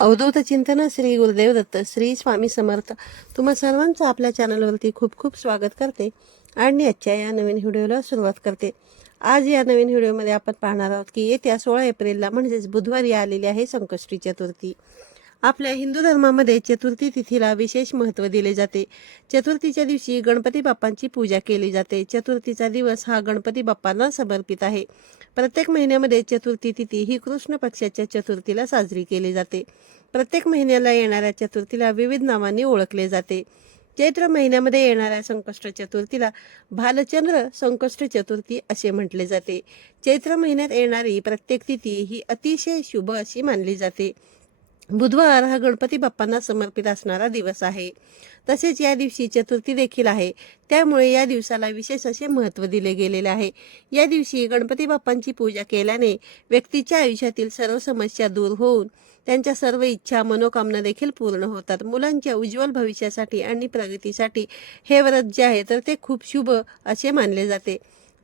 अवधूत चिंतन श्री गुरुदेव दत्त श्री स्वामी समर्थ. तुम्हा सर्वांचं आपल्या चॅनलवरती खूप खूप स्वागत करते आणि आजच्या या नवीन व्हिडिओला सुरुवात करते. आज या नवीन व्हिडिओमध्ये आपण पाहणार आहोत की येत्या सोळा एप्रिलला म्हणजेच बुधवारी आलेली आहे संकष्टी चतुर्थी. आपल्या हिंदू धर्मामध्ये चतुर्थी तिथीला विशेष महत्त्व दिले जाते. चतुर्थीच्या दिवशी गणपती बाप्पांची पूजा केली जाते. चतुर्थीचा दिवस हा गणपती बाप्पांना समर्पित आहे. प्रत्येक महिन्यामध्ये चतुर्थी तिथी ही कृष्ण पक्षाच्या चतुर्थीला साजरी केली जाते. प्रत्येक महिन्याला येणाऱ्या चतुर्थीला विविध नावांनी ओळखले जाते. चैत्र महिन्यामध्ये येणाऱ्या संकष्ट चतुर्थीला भालचंद्र संकष्ट चतुर्थी असे म्हटले जाते. चैत्र महिन्यात येणारी प्रत्येक तिथी ही अतिशय शुभ अशी मानली जाते. बुधवार हा गणपती बाप्पांना समर्पित असणारा दिवस आहे. तसेच या दिवशी चतुर्थी देखील आहे. त्यामुळे या दिवसाला विशेष असे महत्त्व दिले गेलेले आहे. या दिवशी गणपती बाप्पांची पूजा केल्याने व्यक्तीच्या आयुष्यातील सर्व समस्या दूर होऊन त्यांच्या सर्व इच्छा मनोकामना देखील पूर्ण होतात. मुलांच्या उज्ज्वल भविष्यासाठी आणि प्रगतीसाठी हे व्रत जे आहे तर ते खूप शुभ असे मानले जाते.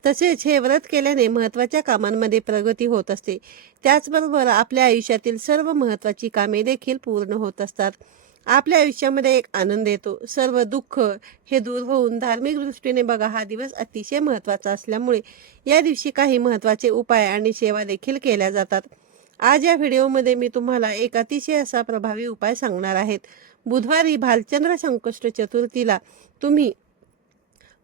तसेच हे व्रत केल्याने महत्त्वाच्या कामांमध्ये प्रगती होत असते. त्याचबरोबर आपल्या आयुष्यातील सर्व महत्त्वाची कामे देखील पूर्ण होत असतात. आपल्या आयुष्यामध्ये एक आनंद येतो. सर्व दुःख हे दूर होऊन धार्मिक दृष्टीने बघा हा दिवस अतिशय महत्त्वाचा असल्यामुळे या दिवशी काही महत्त्वाचे उपाय आणि सेवा देखील केल्या जातात. आज या व्हिडिओमध्ये मी तुम्हाला एक अतिशय असा प्रभावी उपाय सांगणार आहेत बुधवारी भालचंद्र संकष्ट चतुर्थीला तुम्ही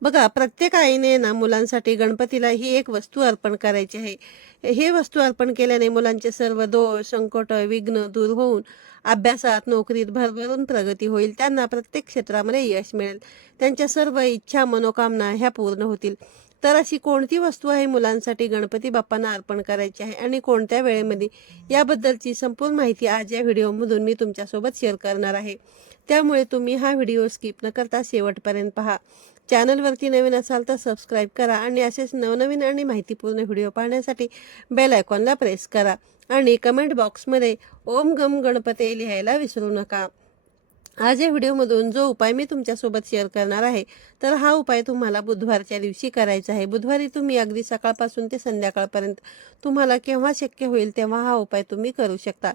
बघा प्रत्येक आईने ना मुलांसाठी गणपतीला ही एक वस्तू अर्पण करायची आहे. हे वस्तू अर्पण केल्याने मुलांचे सर्व दोष संकट विघ्न दूर होऊन अभ्यासात नोकरीत भरभरून प्रगती होईल. त्यांना प्रत्येक क्षेत्रामध्ये यश मिळेल. त्यांच्या सर्व इच्छा मनोकामना ह्या पूर्ण होतील. तर अशी कोणती वस्तू आहे मुलांसाठी गणपती बाप्पांना अर्पण करायची आहे आणि कोणत्या वेळेमध्ये? याबद्दलची संपूर्ण माहिती आज या व्हिडिओमधून मी तुमच्यासोबत शेअर करणार आहे. त्यामुळे तुम्ही हा व्हिडिओ स्किप न करता शेवटपर्यंत पहा. चॅनलवरती नवीन असाल तर सबस्क्राईब करा आणि असेच नवनवीन आणि माहितीपूर्ण व्हिडिओ पाहण्यासाठी बेल आयकॉनला प्रेस करा. आणि कमेंट बॉक्समध्ये ओम गम गणपते लिहायला विसरू नका. आज या व्हिडिओमधून जो उपाय मी तुमच्यासोबत शेअर करणार आहे तर हा उपाय तुम्हाला बुधवारच्या दिवशी करायचा आहे. बुधवारी तुम्ही अगदी सकाळपासून ते संध्याकाळपर्यंत तुम्हाला केव्हा शक्य होईल तेव्हा हा उपाय तुम्ही करू शकता.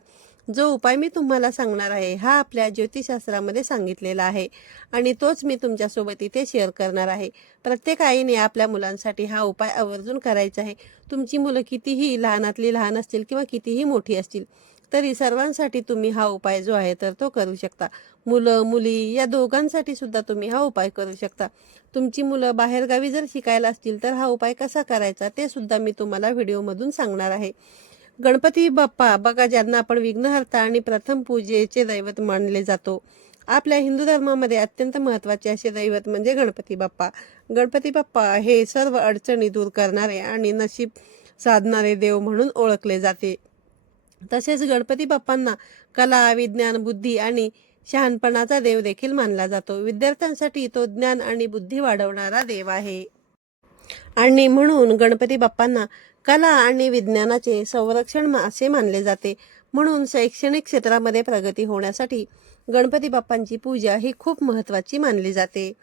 जो उपाय मी तुम्हाला सांगणार आहे हा आपल्या ज्योतिषशास्त्रामध्ये सांगितलेला आहे आणि तोच मी तुमच्यासोबत इथे शेअर करणार आहे. प्रत्येक आईने आपल्या मुलांसाठी हा उपाय आवर्जून करायचा आहे. तुमची मुलं कितीही लहानातली लहान असतील किंवा कितीही मोठी असतील तरी सर्वांसाठी तुम्ही हा उपाय जो आहे तर तो करू शकता. मुलं मुली या दोघांसाठी सुद्धा तुम्ही हा उपाय करू शकता. तुमची मुलं बाहेरगावी जर शिकायला असतील तर हा उपाय कसा करायचा ते सुद्धा मी तुम्हाला व्हिडिओमधून सांगणार आहे. गणपती बाप्पा बघा ज्यांना आपण विघ्नहर्ता आणि प्रथम पूजेचे दैवत मानले जातो. आपल्या हिंदू धर्मामध्ये अत्यंत महत्त्वाचे असे दैवत म्हणजे गणपती बाप्पा. गणपती बाप्पा हे सर्व अडचणी दूर करणारे आणि नशीब साधणारे देव म्हणून ओळखले जाते. तसेच गणपती बाप्पांना कला विज्ञान बुद्धी आणि शहाणपणाचा देव देखील मानला जातो. विद्यार्थ्यांसाठी तो ज्ञान आणि बुद्धी वाढवणारा देव आहे. आणि म्हणून गणपती बाप्पांना कला आणि विज्ञानाचे संरक्षण मा- असे मानले जाते. म्हणून शैक्षणिक क्षेत्रामध्ये प्रगती होण्यासाठी गणपती बाप्पांची पूजा ही खूप महत्त्वाची मानली जाते.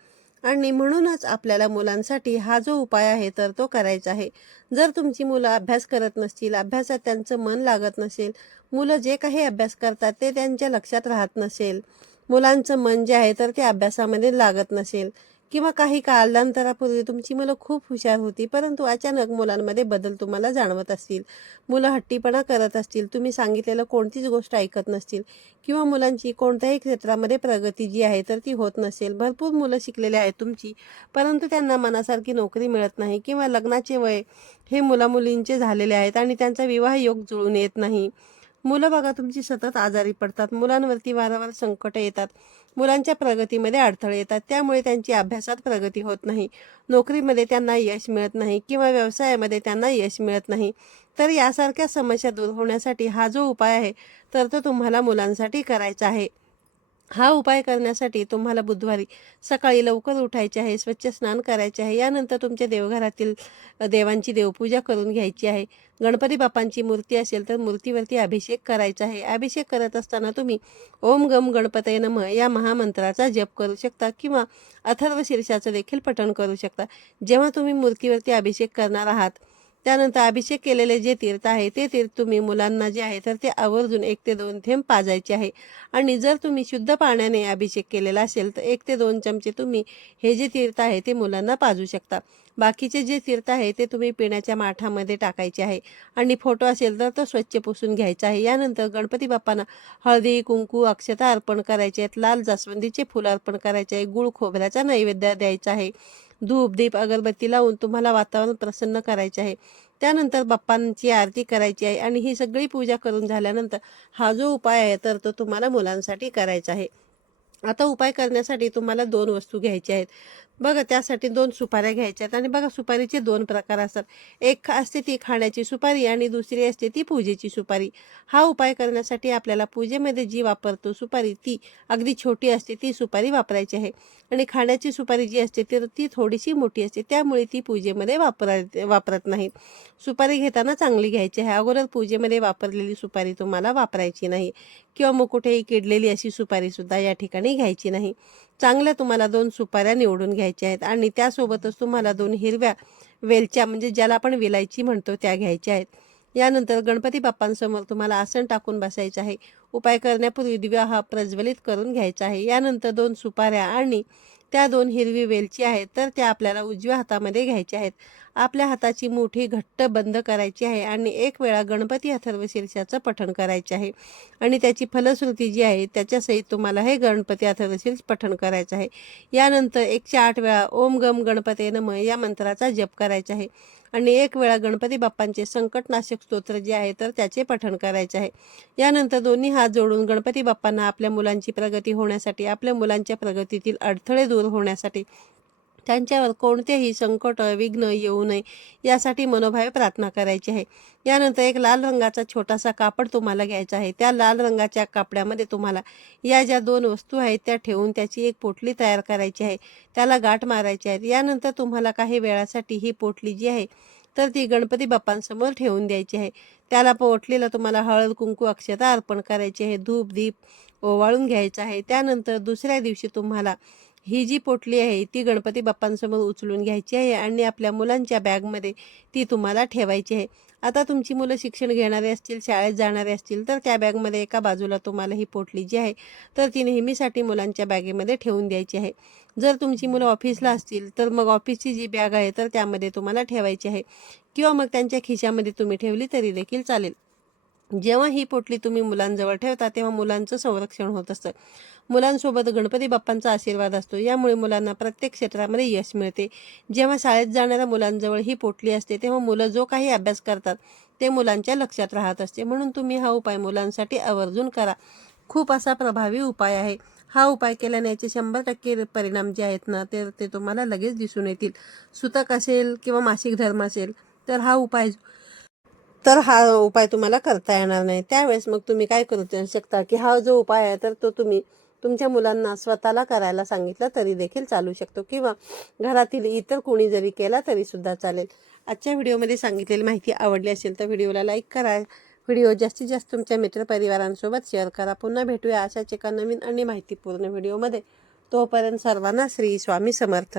आणि म्हणूनच आपल्याला मुलांसाठी हा जो उपाय आहे तर तो करायचा आहे. जर तुमची मुलं अभ्यास करत नसतील अभ्यासात त्यांचं मन लागत नसेल मुलं जे काही अभ्यास करतात ते त्यांच्या लक्षात राहत नसेल मुलांचं मन जे आहे तर ते अभ्यासामध्ये लागत नसेल. किंवा काही कालांतरापूर्वी तुमची मुलं खूप हुशार होती परंतु अचानक मुलांमध्ये बदल तुम्हाला जाणवत असतील. मुलं हट्टीपणा करत असतील तुम्ही सांगितलेलं कोणतीच गोष्ट ऐकत नसतील किंवा मुलांची कोणत्याही क्षेत्रामध्ये प्रगती जी आहे तर ती होत नसेल. भरपूर मुलं शिकलेली आहेत तुमची परंतु त्यांना मनासारखी नोकरी मिळत नाही किंवा लग्नाचे वय हे मुलामुलींचे झालेले आहेत आणि त्यांचा विवाह योग जुळून येत नाही. मुलं बघा तुमची सतत आजारी पडतात मुलांवरती वारंवार संकट येतात. मुलांच्या प्रगतीमध्ये अडथळे येतात. त्यामुळे त्यांची अभ्यासात प्रगती होत नाही. नोकरीमध्ये त्यांना यश मिळत नाही किंवा व्यवसायामध्ये त्यांना यश मिळत नाही. तर यासारख्या समस्या दूर होण्यासाठी हा जो उपाय आहे तर तो तुम्हाला मुलांसाठी करायचा आहे. हा उपाय करण्यासाठी तुम्हाला बुधवारी सकाळी लवकर उठायचे आहे स्वच्छ स्नान करायचे आहे. यानंतर तुमच्या देवघरातील देवांची देवपूजा करून घ्यायची आहे. गणपती बाप्पांची मूर्ती असेल तर मूर्तीवरती अभिषेक करायचा आहे. अभिषेक करत असताना तुम्ही ओम गम गणपतये नम या महामंत्राचा जप करू शकता किंवा अथर्व शीर्षाचं देखील पठण करू शकता. जेव्हा तुम्ही मूर्तीवरती अभिषेक करणार आहात त्यानंतर अभिषेक केलेले जे तीर्थ आहे ते तीर्थ तुम्ही मुलांना जे आहे तर ते आवर्जून एक ते दोन थेंब पाजायचे आहे. आणि जर तुम्ही शुद्ध पाण्याने अभिषेक केलेला असेल तर एक ते दोन चमचे तुम्ही हे जे तीर्थ आहे ते मुलांना पाजू शकता. बाकीचे जे तीर्थ आहे ते तुम्ही पिण्याच्या माठामध्ये टाकायचे आहे. आणि फोटो असेल तर तो स्वच्छ पुसून घ्यायचा आहे. यानंतर गणपती बाप्पांना हळदी कुंकू अक्षता अर्पण करायचे आहेत. लाल जास्वंदीचे फुलं अर्पण करायचे आहे. गुळ खोबऱ्याचा नैवेद्य द्यायचा आहे. धूप दीप अगरबत्ती लावून तुम्हाला वातावरण प्रसन्न करायचे आहे. त्यानंतर बाप्पांची आरती करायची आहे आणि ही सगळी पूजा करून झाल्यानंतर हा जो उपाय आहे तर तो तुम्हाला मुलांसाठी करायचा आहे. आता उपाय करण्यासाठी तुम्हाला दोन वस्तू घ्यायच्या आहेत. बघा त्यासाठी दोन सुपाऱ्या घ्यायच्या आहेत. आणि बघा सुपारीचे दोन प्रकार असतात. एक असते ती खाण्याची सुपारी आणि दुसरी असते ती पूजेची सुपारी. हा उपाय करण्यासाठी आपल्याला पूजेमध्ये जी वापरतो सुपारी ती अगदी छोटी असते ती सुपारी वापरायची आहे. आणि खाण्याची सुपारी जी असते तर ती थोडीशी मोठी असते. त्यामुळे ती पूजेमध्ये वापरा वापरत नाही सुपारी घेताना चांगली घ्यायची आहे. अगोदर पूजेमध्ये वापरलेली सुपारी तुम्हाला वापरायची नाही. किंवा मग कुठेही किडलेली अशी सुपारीसुद्धा या ठिकाणी घ्यायची नाही. चांगल्या तुम्हाला दोन सुपाऱ्या निवडून घ्यायच्या आहेत आणि त्यासोबतच तुम्हाला दोन हिरव्या वेलच्या म्हणजे ज्याला आपण विलायची म्हणतो त्या घ्यायच्या आहेत. यानंतर गणपती बाप्पांसमोर तुम्हाला आसन टाकून बसायचं आहे. उपाय करण्यापूर्वी दिव्या हा प्रज्वलित करून घ्यायचा आहे. यानंतर दोन सुपाऱ्या आणि त्या दोन हिरवी वेलची आहेत तर त्या आपल्याला उजव्या हातामध्ये घ्यायच्या आहेत. आपल्या हाताची मुठी घट्ट बंद करायची आहे आणि एक वेळा गणपती अथर्वशीर्षाचं पठण करायचे आहे. आणि त्याची फलश्रुती जी आहे त्याच्यासहित तुम्हाला हे गणपती अथर्वशीर्ष पठण करायचं आहे. यानंतर एकशे आठ वेळा ओम गम गणपते नम या मंत्राचा जप करायचा आहे. आणि एक वेळा गणपती बाप्पांचे संकटनाशक स्तोत्र जे आहे तर त्याचे पठण करायचे आहे. यानंतर दोन्ही हात जोडून गणपती बाप्पांना आपल्या मुलांची प्रगती होण्यासाठी आपल्या मुलांच्या प्रगतीतील अडथळे दूर होण्यासाठी त्यांच्यावर कोणतेही संकट विघ्न येऊ नये यासाठी मनोभावे प्रार्थना करायची आहे. यानंतर एक लाल रंगाचा छोटासा कापड तुम्हाला घ्यायचा आहे. त्या लाल रंगाच्या कापड्यामध्ये तुम्हाला या ज्या दोन वस्तू आहेत त्या ठेवून त्याची एक पोटली तयार करायची आहे. त्याला गाठ मारायची आहे. यानंतर तुम्हाला काही वेळासाठी ही पोटली जी आहे तर ती गणपती बाप्पांसमोर ठेवून द्यायची आहे. त्याला पोटलीला तुम्हाला हळद कुंकू अक्षता अर्पण करायची आहे. धूप दीप ओवाळून घ्यायचा आहे. त्यानंतर दुसऱ्या दिवशी तुम्हाला ही जी पोटली आहे ती गणपती बाप्पांसमोर उचलून घ्यायची आहे आणि आपल्या मुलांच्या बॅगमध्ये ती तुम्हाला ठेवायची आहे. आता तुमची मुलं शिक्षण घेणारे असतील शाळेत जाणारे असतील तर त्या बॅगमध्ये एका बाजूला तुम्हाला ही पोटली जी आहे तर ती नेहमीसाठी मुलांच्या बॅगेमध्ये ठेवून द्यायची आहे. जर तुमची मुलं ऑफिसला असतील तर मग ऑफिसची जी बॅग आहे तर त्यामध्ये तुम्हाला ठेवायची आहे. किंवा मग त्यांच्या खिशामध्ये तुम्ही ठेवली तरी देखील चालेल. जेव्हा ही पोटली तुम्ही मुलांजवळ ठेवता तेव्हा मुलांचं संरक्षण होत असतं. मुलांसोबत गणपती बाप्पांचा आशीर्वाद असतो. यामुळे मुलांना प्रत्येक क्षेत्रामध्ये यश मिळते. जेव्हा शाळेत जाणाऱ्या मुलांजवळ ही पोटली असते तेव्हा मुलं जो काही अभ्यास करतात ते मुलांच्या लक्षात राहत असते. म्हणून तुम्ही हा उपाय मुलांसाठी आवर्जून करा. खूप असा प्रभावी उपाय आहे. हा उपाय केल्याने याचे शंभर टक्के परिणाम जे आहेत ना ते ते तुम्हाला लगेच दिसून येतील. सुतक असेल किंवा मासिक धर्म असेल तर हा उपाय तर हा उपाय तुम्हाला करता येणार नाही. त्यावेळेस मग तुम्ही काय करू शकता? की हा जो उपाय आहे तर तो तुम्ही तुमच्या मुलांना स्वतःला करायला सांगितलं तरी देखील चालू शकतो. किंवा घरातील इतर कोणी जरी केला तरी सुद्धा चालेल. आजच्या व्हिडिओमध्ये सांगितलेली माहिती आवडली असेल तर व्हिडिओला लाईक करा. व्हिडिओ जास्तीत जास्त तुमच्या मित्रपरिवारांसोबत शेअर करा. पुन्हा भेटूया अशाच एका नवीन आणि माहितीपूर्ण व्हिडिओमध्ये. तोपर्यंत सर्वांना श्री स्वामी समर्थ.